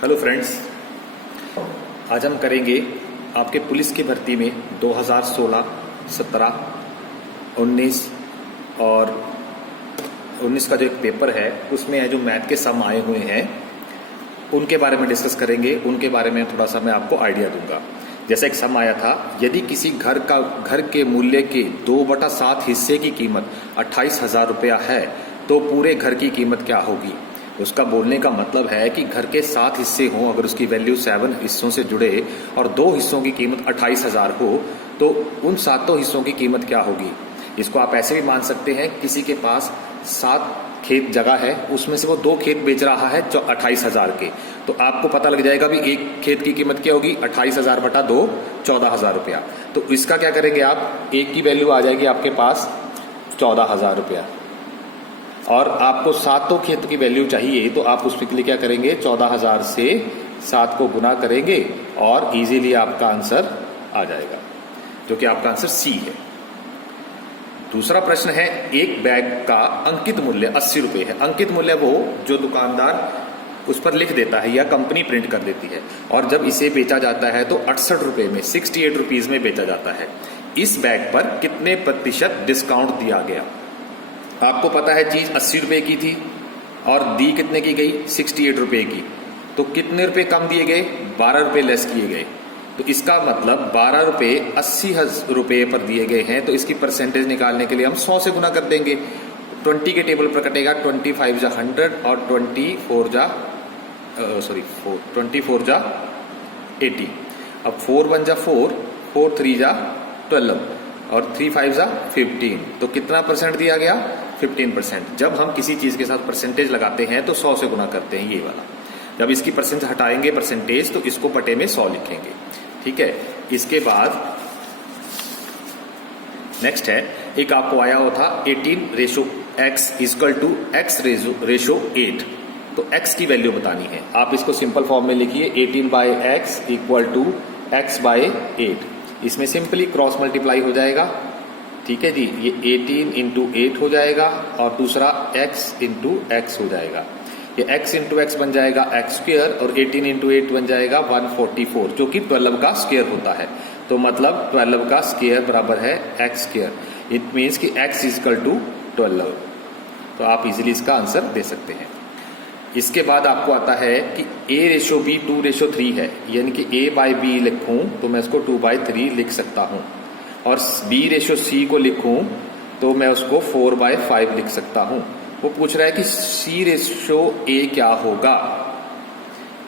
Hello friends, आज हम करेंगे आपके पुलिस की भर्ती में 2016, 17, 19 और 19 का जो एक पेपर है उसमें जो मैथ के सम आए हुए हैं उनके बारे में डिस्कस करेंगे। उनके बारे में थोड़ा सा मैं आपको आइडिया दूंगा। जैसा एक सम आया था, यदि किसी घर के मूल्य के 2/7 हिस्से की कीमत 28,000 रुपया है तो पूरे घर की कीमत क्या होगी। उसका बोलने का मतलब है कि घर के 7 हिस्से हों, अगर उसकी वैल्यू 7 हिस्सों से जुड़े और 2 हिस्सों की कीमत 28,000 हो तो उन 7 हिस्सों की कीमत क्या होगी। इसको आप ऐसे भी मान सकते हैं, किसी के पास 7 खेत जगह है, उसमें से वो 2 खेत बेच रहा है 28,000 के, तो आपको पता लग जाएगा भी एक खेत की कीमत क्या होगी, 28,000 बटा 2, 14,000 रुपया। तो इसका क्या करेंगे आप, एक की वैल्यू आ जाएगी आपके पास 14,000 रुपया और आपको 7 खेत की वैल्यू चाहिए, तो आप उसके लिए क्या करेंगे, 14,000 से 7 को गुना करेंगे और इजीली आपका आंसर आ जाएगा, जो कि आपका आंसर सी है। दूसरा प्रश्न है, एक बैग का अंकित मूल्य 80 रुपये है। अंकित मूल्य वो जो दुकानदार उस पर लिख देता है या कंपनी प्रिंट कर देती है, और जब इसे बेचा जाता है तो 68 रुपये में, 68 रुपीज में बेचा जाता है। इस बैग पर कितने प्रतिशत डिस्काउंट दिया गया। आपको पता है चीज 80 रुपए की थी और दी कितने की गई, 68 रुपए की, तो कितने रुपए कम दिए गए, 12 रुपए लेस किए गए। तो इसका मतलब 12 रुपए 80 रुपए पर दिए गए हैं, तो इसकी परसेंटेज निकालने के लिए हम 100 से गुना कर देंगे। 20 के टेबल पर कटेगा, 25 जा 100 और 24 जा 80। अब 4 1 जा 4, 4 3 जा 12 और 3 5 जा 15, तो कितना परसेंट दिया गया, 15%। जब हम किसी चीज के साथ परसेंटेज लगाते हैं तो 100 से गुना करते हैं, ये वाला। जब इसकी परसेंटेज हटाएंगे परसेंटेज, तो इसको बटे में 100 लिखेंगे, ठीक है। इसके बाद नेक्स्ट है, एक आपको आया हुआ था 18:x equal to x ratio 8, तो x की वैल्यू बतानी है। आप इसको सिंपल फॉर्म में लिखिए, 18/x इक्वल टू x/8। इसमें सिंपली क्रॉस मल्टीप्लाई हो जाएगा, ठीक है जी। ये 18 इंटू 8 हो जाएगा और दूसरा x इंटू एक्स हो जाएगा। ये x इंटू एक्स बन जाएगा x स्क्वायर और 18 इंटू 8 बन जाएगा 144, जो कि 12 का स्क्वायर होता है। तो मतलब 12 का स्क्वायर बराबर है x स्क्वायर। इट मीन्स कि x इक्वल टू 12। तो आप इजीली इसका आंसर दे सकते हैं। इसके बाद आपको आता है कि a/b 2/3 है, यानी कि a/b लिखूं तो मैं इसको 2/3 लिख सकता हूं, और b/c को लिखूं तो मैं उसको 4/5 लिख सकता हूं। वो पूछ रहा है कि c/a क्या होगा,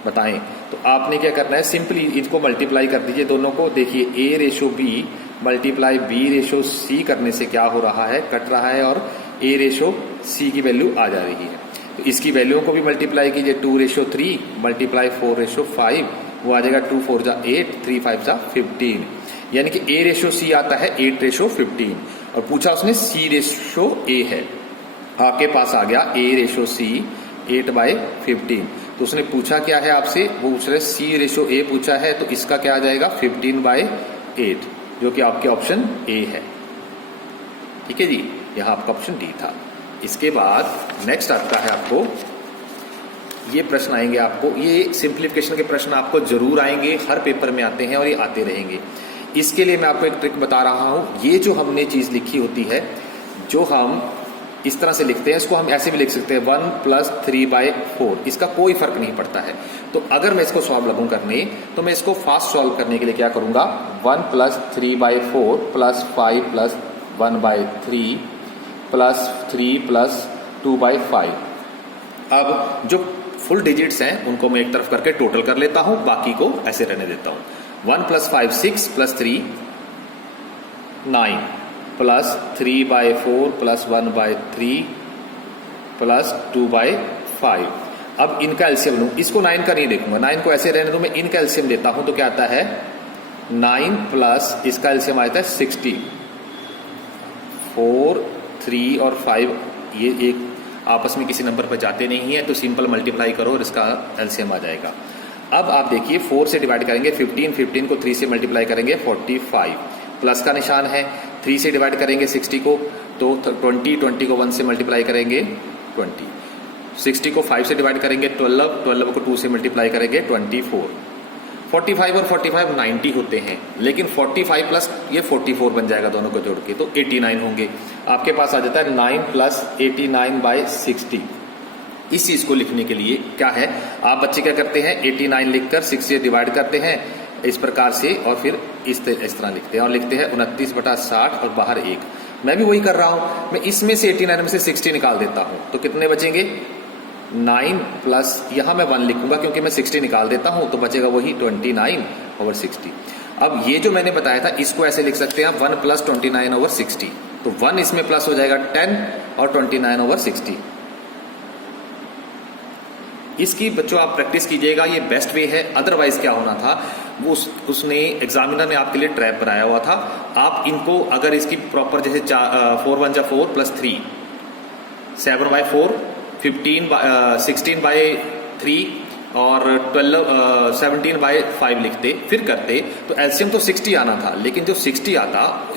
बताएं। तो आपने क्या करना है, सिंपली इनको मल्टीप्लाई कर दीजिए दोनों को। देखिए a/b मल्टीप्लाई b/c करने से क्या हो रहा है, कट रहा है और a/c की वैल्यू आ जा रही है। तो इसकी वैल्यू को भी मल्टीप्लाई कीजिए, 2/3 मल्टीप्लाई 4/5, वो आ जाएगा 2 4 जा 8, 3 5 जा 15, यानी कि a/c आता है 8/15। और पूछा उसने c/a है, आपके पास आ गया a/c 8/15। तो उसने पूछा क्या है आपसे, वो पूछ रहे c/a पूछा है, तो इसका क्या आ जाएगा 15/8, जो कि आपके ऑप्शन ए है, ठीक है जी। यहां आपका ऑप्शन डी था। इसके बाद नेक्स्ट आता है, आपको ये प्रश्न आएंगे, आपको ये सिंप्लीफिकेशन के प्रश्न आपको जरूर आएंगे, हर पेपर में आते हैं और ये आते रहेंगे। इसके लिए मैं आपको एक ट्रिक बता रहा हूं। ये जो हमने चीज लिखी होती है, जो हम इस तरह से लिखते हैं, इसको हम ऐसे भी लिख सकते हैं 1 + 3/4, इसका कोई फर्क नहीं पड़ता है। तो अगर मैं इसको सॉल्व लगूं करने, तो मैं इसको फास्ट सॉल्व करने के लिए क्या करूंगा, 1 + 3/4 + 5 + 1/3 + 3 + 2/5। अब जो फुल डिजिट्स हैं उनको मैं एक तरफ करके टोटल कर लेता हूं, बाकी को ऐसे रहने देता हूं। 1 + 5 6 + 3 9 + 3/4 + 1/3 + 2/5। अब इनका एलसीएम लूं, इसको 9 का नहीं देखूंगा, 9 को ऐसे रहने दूं, मैं इनका एलसीएम लेता हूं, तो क्या आता है 9 प्लस इसका एलसीएम आता है 60। 4 3 और 5 ये एक आपस में किसी नंबर पर जाते नहीं है, तो सिंपल मल्टीप्लाई करो और इसका एलसीएम आ जाएगा। अब आप देखिए 4 से डिवाइड करेंगे 15, 15 को 3 से मल्टीप्लाई करेंगे 45, प्लस का निशान है। 3 से डिवाइड करेंगे 60 को तो 20, 20 को 1 से मल्टीप्लाई करेंगे 20। 60 को 5 से डिवाइड करेंगे 12, 12 को 2 से मल्टीप्लाई करेंगे 24, 45 और 45 90 होते हैं, लेकिन 45 प्लस ये 44 बन जाएगा दोनों को जोड़ के, तो 89 होंगे। आपके पास आ जाता है 9 प्लस 89/60। इस चीज को लिखने के लिए क्या है, आप बच्चे क्या करते हैं 89 लिखकर 6 से डिवाइड करते हैं इस प्रकार से, और फिर इस तरह लिखते हैं और लिखते हैं 29/60 और बाहर 1। मैं भी वही कर रहा हूं, मैं इसमें से 89 में से 60 निकाल देता हूं, तो कितने बचेंगे 9 प्लस यहां मैं 1 लिखूंगा क्योंकि मैं 60 निकाल देता हूं, तो बचेगा वही 29/60। अब ये जो मैंने बताया था इसको ऐसे लिख सकते हैं 1 प्लस 29/60, तो 1 इसमें प्लस हो जाएगा 10 और 29/60। इसकी बच्चों आप प्रैक्टिस कीजिएगा, ये बेस्ट वे है। अदरवाइज क्या होना था, वो उसने एग्जामिनर ने आपके लिए ट्रैप बनाया हुआ था। आप इनको अगर इसकी प्रॉपर जैसे 4 1 जा 4 प्लस 3 7/4 16/3 और 17/5 लिखते फिर करते तो एलसीएम तो 60 आना था, लेकिन जो 60 आता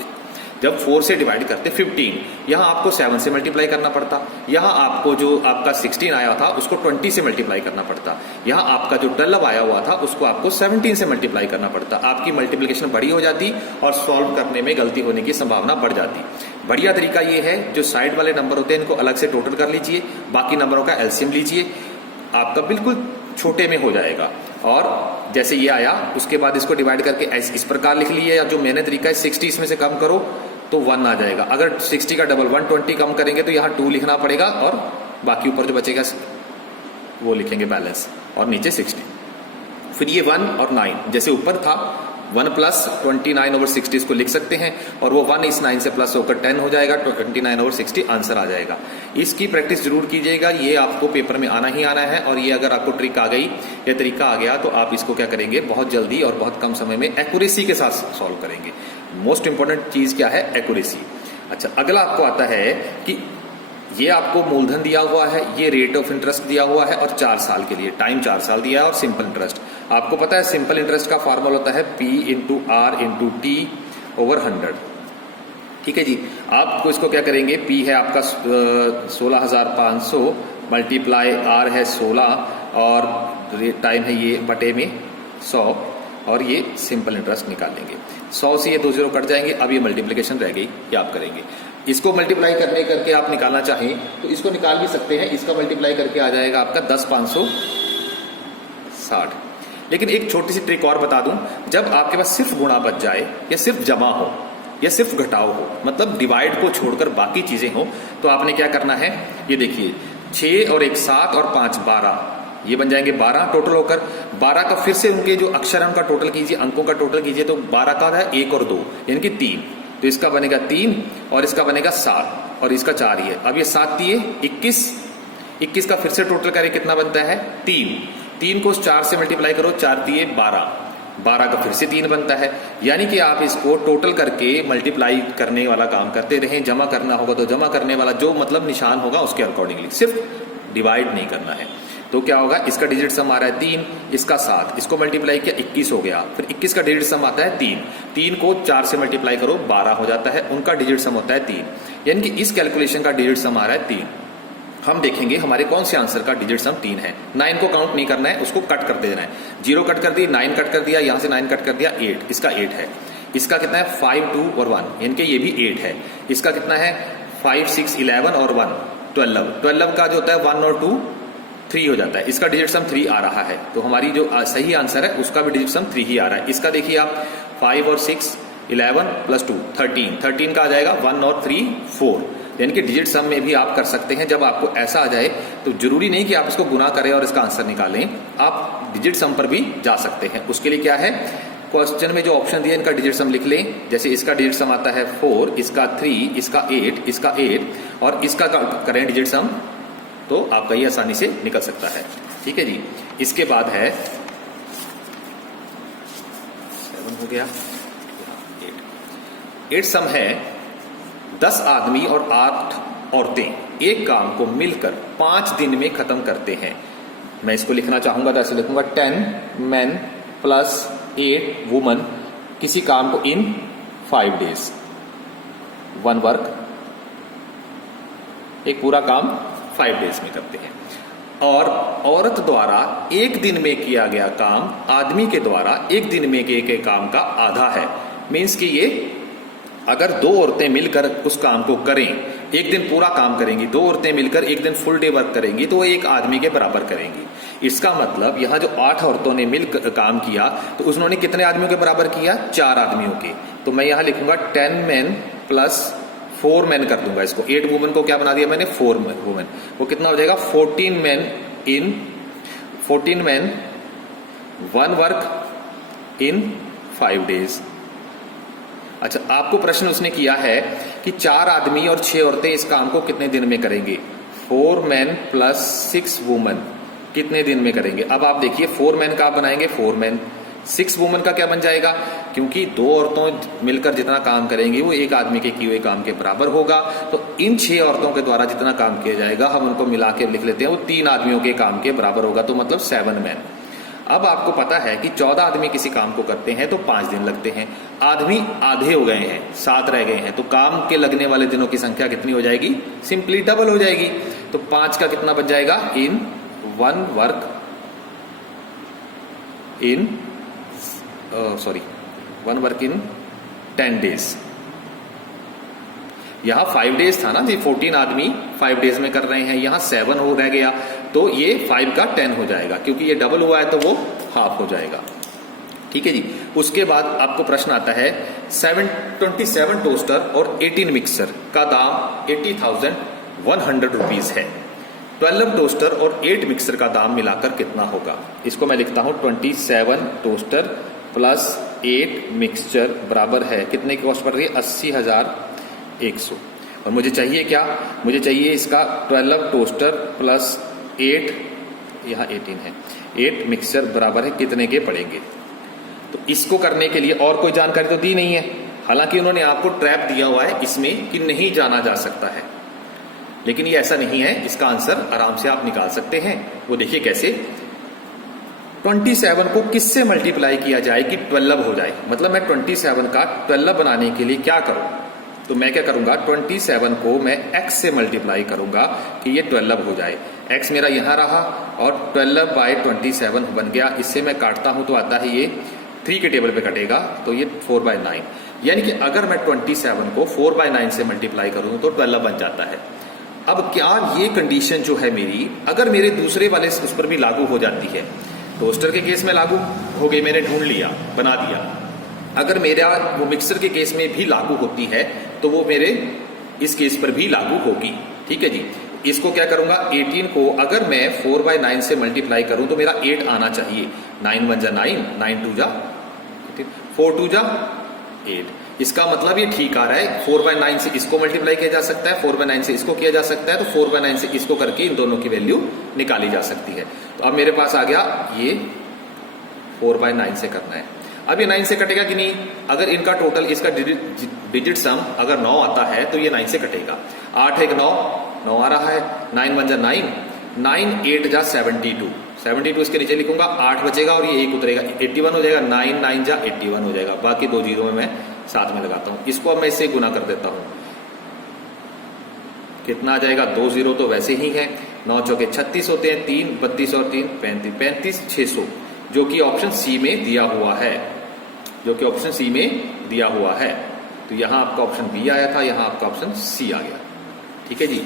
जब 4 से डिवाइड करते 15, यहां आपको 7 से मल्टीप्लाई करना पड़ता, यहां आपको जो आपका 16 आया था उसको 20 से मल्टीप्लाई करना पड़ता, यहां आपका जो 12 आया हुआ था उसको आपको 17 से मल्टीप्लाई करना पड़ता। आपकी मल्टीप्लिकेशन बड़ी हो जाती और सॉल्व करने में गलती होने की संभावना बढ़ जाती। बढ़िया तरीका ये है, जो साइड वाले नंबर होते हैं इनको अलग से टोटल कर लीजिए, बाकी नंबरों का एलसीएम लीजिए, आपका बिल्कुल छोटे में हो जाएगा। और जैसे ये आया उसके बाद इसको डिवाइड करके इस प्रकार लिख लिए, या जो मैंने तरीका है 60 इसमें से कम करो तो 1 आ जाएगा। अगर 60 का डबल 120 कम करेंगे तो यहाँ 2 लिखना पड़ेगा और बाकी ऊपर जो बचेगा वो लिखेंगे बैलेंस और नीचे 60। फिर ये 1 और 9 जैसे ऊपर था 1 प्लस 29/60 इसको लिख सकते हैं, और वो 1 इस 9 से प्लस होकर 10 हो जाएगा, 29/60 आंसर आ जाएगा। इसकी प्रैक्टिस जरूर कीजिएगा, ये आपको पेपर में आना ही आना है। और ये अगर आपको ट्रिक आ गई या तरीका आ गया तो आप इसको क्या करेंगे, बहुत जल्दी और बहुत कम समय में एक्यूरेसी के साथ सॉल्व करेंगे। मोस्ट इंपॉर्टेंट चीज क्या है, एक्यूरेसी। अच्छा, अगला आपको आता है कि ये आपको मूलधन दिया हुआ है, ये रेट ऑफ इंटरेस्ट दिया हुआ है और 4 साल के लिए, टाइम 4 साल दिया है, और सिंपल इंटरेस्ट। आपको पता है सिंपल इंटरेस्ट का फॉर्मूला होता है P × R × T/100। ठीक है जी, आपको इसको क्या करेंगे, P है आपका 16,500 मल्टीप्लाई R है 16 और टाइम है ये बटे में 100, और ये सिंपल इंटरेस्ट निकालेंगे। 100 से ये 2 0 कट जाएंगे, अब ये मल्टीप्लिकेशन रह गई, ये आप करेंगे। इसको मल्टीप्लाई करके आप निकालना चाहें तो इसको निकाल भी सकते हैं, इसका मल्टीप्लाई करके आ जाएगा आपका 10,560। लेकिन एक छोटी सी ट्रिक और बता दूं, जब आपके पास सिर्फ गुणा बच जाए या सिर्फ जमा हो या सिर्फ घटाव हो, मतलब डिवाइड को छोड़कर बाकी चीजें हो, तो आपने क्या करना है, ये देखिए 6 और 1 7 और 5 12, ये बन जाएंगे 12 टोटल होकर। 12 का फिर से उनके जो अक्षर है उनका टोटल कीजिए, अंकों का टोटल कीजिए, तो 12 का है 1 और 2 यानी कि 3, तो इसका बनेगा 3 और इसका बनेगा 7 और इसका 4 ही है। अब ये 7 दिए 21 का फिर से टोटल करें कितना बनता है 3 को 4 से मल्टीप्लाई करो, 4 दिए 12 का फिर से 3 बनता है। यानी कि आप इसको टोटल करके मल्टीप्लाई करने वाला काम करते रहें, जमा करना होगा तो जमा करने वाला जो मतलब निशान होगा उसके अकॉर्डिंगली, सिर्फ डिवाइड नहीं करना है। तो क्या होगा, इसका डिजिट सम आ रहा है 3, इसका 7, इसको मल्टीप्लाई किया 21 हो गया, फिर 21 का डिजिट सम आता है 3 को 4 से मल्टीप्लाई करो 12 हो जाता है, उनका डिजिट सम होता है 3, यानी कि इस कैलकुलेशन का डिजिट सम आ रहा है 3। हम देखेंगे हमारे कौन से आंसर का डिजिट सम 3 है। 9 को काउंट नहीं करना है, उसको कट कर देना है, 0 कट कर दी, 9 कट कर दिया, यहां से 9 कट कर दिया 8, इसका 8 है। इसका कितना है 5 2 और 1 यानी कि ये भी 8 है। इसका कितना है 5 6 11 और 1 12 का जो होता है 1 और 2 3 हो जाता है, इसका डिजिट सम 3 आ रहा है। तो हमारी जो सही आंसर है उसका भी डिजिट सम 3 ही आ रहा है। इसका देखिए आप 5 और 6 11 प्लस 2 13 का आ जाएगा 1 और 3 4, यानी कि डिजिट सम में भी आप कर सकते हैं। जब आपको ऐसा आ जाए तो जरूरी नहीं कि आप इसको गुना करें और इसका आंसर निकालें, आप डिजिट सम पर भी जा सकते हैं। उसके लिए क्या है, क्वेश्चन में जो ऑप्शन दिए इनका डिजिट सम लिख लें। जैसे इसका डिजिट सम आता है 4, इसका 3, इसका 8, इसका 8 और इसका करें डिजिट सम, तो आपका ये आसानी से निकल सकता है। ठीक है जी, इसके बाद है 7 हो गया, 8 सम है 10 आदमी और 8 औरतें एक काम को मिलकर 5 दिन में खत्म करते हैं। मैं इसको लिखना चाहूंगा तो ऐसे लिखूंगा 10 men प्लस 8 वुमन किसी काम को इन 5 days। 1 वर्क, एक पूरा काम 5 days में करते हैं। और औरत द्वारा एक दिन में किया गया काम आदमी के द्वारा एक दिन में किए गए काम का आधा है। मीन्स कि ये अगर दो औरतें मिलकर उस काम को करें, एक दिन पूरा काम करेंगी, दो औरतें मिलकर एक दिन फुल डे वर्क करेंगी तो वो एक आदमी के बराबर करेंगी। इसका मतलब यहाँ जो 8 औरतों ने मिलकर काम किया तो उन्होंने कितने आदमियों के बराबर किया? 4 आदमियों के। तो मैं यहाँ लिखूंगा 10 men प्लस 4 men कर दूंगा इसको। 8 वुमेन को क्या बना दिया मैंने? 4 वुमेन। वो कितना हो जाएगा? 14 men 1 वर्क इन 5 days। अच्छा, आपको प्रश्न उसने किया है कि 4 आदमी और 6 औरतें इस काम को कितने दिन में करेंगे? 4 men प्लस 6 वुमेन कितने दिन में करेंगे? अब आप देखिए 4 men का आप बनाएंगे 4 men, 6 वुमेन का क्या बन जाएगा? क्योंकि 2 औरतों मिलकर जितना काम करेंगी वो एक आदमी के किए हुए काम के बराबर होगा। तो इन 6 औरतों के द्वारा जितना काम किया जाएगा हम उनको मिला के लिख लेते हैं, वो 3 आदमियों के काम के बराबर होगा, तो मतलब 7 men। अब आपको पता है कि 14 आदमी किसी काम को करते हैं तो 5 दिन लगते हैं। आदमी आधे हो गए हैं, 7 रह गए हैं, तो काम के लगने वाले दिनों की संख्या कितनी हो जाएगी? सिंपली डबल हो जाएगी। तो 5 का कितना बन जाएगा? इन 1 work in 1 work in 10 days। यहां 5 days था ना जी, 14 आदमी 5 days में कर रहे हैं, यहां 7 हो रह गया तो ये 5 का 10 हो जाएगा, क्योंकि ये डबल हुआ है तो वो हाफ हो जाएगा। ठीक है जी। उसके बाद आपको प्रश्न आता है 27 टोस्टर और 18 मिक्सर का दाम 80,100 रुपीज है। 12 टोस्टर और 8 मिक्सर का दाम मिलाकर कितना होगा? इसको मैं लिखता हूं 27 टोस्टर प्लस 8 मिक्सचर बराबर है कितने की कॉस्ट पड़ रही है? 80,100। और मुझे चाहिए क्या? मुझे चाहिए इसका 12 टोस्टर प्लस 8, यहाँ 18 है, 8 मिक्सचर बराबर है कितने के पड़ेंगे? तो इसको करने के लिए और कोई जानकारी तो दी नहीं है, हालांकि उन्होंने आपको ट्रैप दिया हुआ है इसमें कि नहीं जाना जा सकता है, लेकिन ये ऐसा नहीं है। इसका आंसर आराम से आप निकाल सकते हैं। वो देखिए कैसे। 27 को किससे मल्टीप्लाई किया जाए कि 12 हो जाए? मतलब मैं 27 का 12 बनाने के लिए क्या करूं? तो मैं क्या करूंगा? 27 को मैं x से मल्टीप्लाई करूंगा कि ये 12 हो जाए। x मेरा यहां रहा और 12/27 बन गया। इससे मैं काटता हूं तो आता है ये 3 के टेबल पे कटेगा, तो ये 4/9। यानी कि अगर मैं 27 को 4/9 से मल्टीप्लाई करूं तो 12 बन जाता है। अब क्या ये कंडीशन जो है मेरी, अगर मेरे दूसरे वाले उस पर भी लागू हो जाती है? टोस्टर के केस में लागू हो गई, मैंने ढूंढ लिया, बना दिया। अगर मेरा वो मिक्सर के केस में भी लागू होती है तो वो मेरे इस केस पर भी लागू होगी। ठीक है जी। इसको क्या करूंगा? 18 को अगर मैं 4/9 से मल्टीप्लाई करूं तो मेरा 8 आना चाहिए। 9 1 जा 9, 9 2 जा 4 2 जा 8। इसका मतलब ये ठीक आ रहा है। 4/9 से इसको मल्टीप्लाई किया जा सकता है, 4/9 से इसको किया जा सकता है, तो 4/9 से इसको करके इन दोनों की वैल्यू निकाली जा सकती है। तो अब मेरे पास आ गया ये 4/9 से करना है। अब ये 9 से कटेगा कि नहीं? अगर इनका टोटल, इसका डिजिट सम अगर 9 आता है तो ये 9 से कटेगा। 8 1 9, 9 आ रहा है। 9 1 जा 9, 9 8 जा 72, 72 इसके नीचे लिखूंगा, 8 बचेगा और ये 1 उतरेगा, 81 हो जाएगा। 9 9 जा 81 हो जाएगा। बाकी 2 जीरो में मैं साथ में लगाता हूं। इसको अब मैं इससे गुना कर देता हूं, कितना आ जाएगा? 2 जीरो तो वैसे ही है। 9 चौके 36 होते हैं, 3 32 और 3 35, 35 600, जो कि ऑप्शन सी में दिया हुआ है, जो कि ऑप्शन सी में दिया हुआ है। तो यहां आपका ऑप्शन बी आया था, यहां आपका ऑप्शन सी आ गया। ठीक है जी।